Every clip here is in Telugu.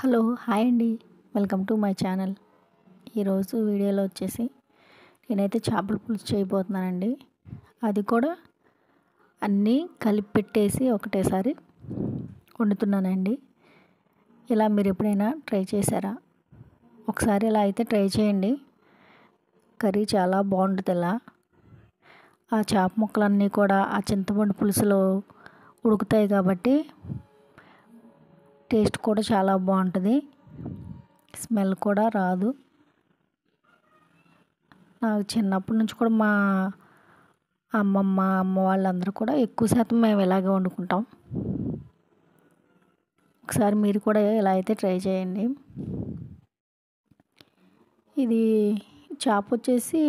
హలో హాయ్ అండి. Welcome to my channel. ఈరోజు వీడియోలో వచ్చేసి నేనైతే చేపల పులుసు చేయబోతున్నానండి. అది కూడా అన్నీ కలిపి పెట్టేసి ఒకటేసారి వండుతున్నానండి. ఇలా మీరు ఎప్పుడైనా ట్రై చేశారా? ఒకసారి ఇలా అయితే ట్రై చేయండి. కర్రీ చాలా బాగుంటుంది. ఇలా ఆ చేప ముక్కలన్నీ కూడా ఆ చింతపండు పులుసులో ఉడుకుతాయి కాబట్టి టేస్ట్ కూడా చాలా బాగుంటుంది. స్మెల్ కూడా రాదు. నాకు చిన్నప్పటి నుంచి కూడా మా అమ్మ వాళ్ళందరూ కూడా ఎక్కువ శాతం మేము ఇలాగే వండుకుంటాం. ఒకసారి మీరు కూడా ఇలా అయితే ట్రై చేయండి. ఇది చేప వచ్చేసి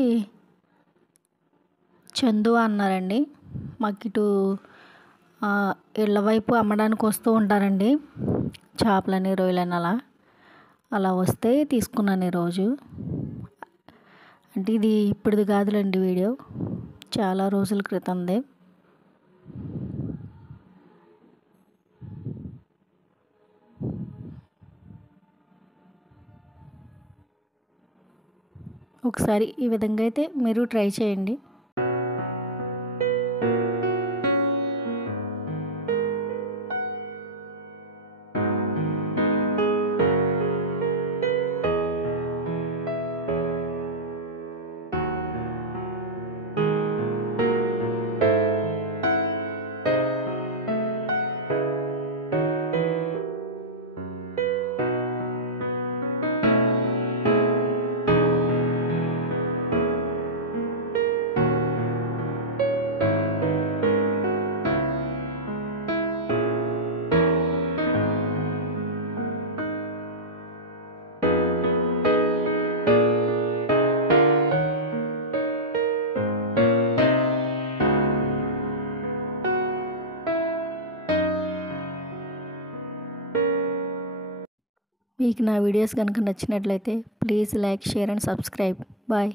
చందు అన్నారండి. మాకు ఇటు ఇళ్ళ వైపు అమ్మడానికి వస్తూ ఉంటారండి చేపలని, రొయ్యలని. అలా వస్తే తీసుకున్నాను ఈరోజు. అంటే ఇది ఇప్పుడుది కాదులేండి వీడియో, చాలా రోజుల క్రితంది. ఒకసారి ఈ విధంగా అయితే మీరు ట్రై చేయండి. మీకు నా వీడియోస్ కనుక నచ్చినట్లయితే please like, share and subscribe. Bye.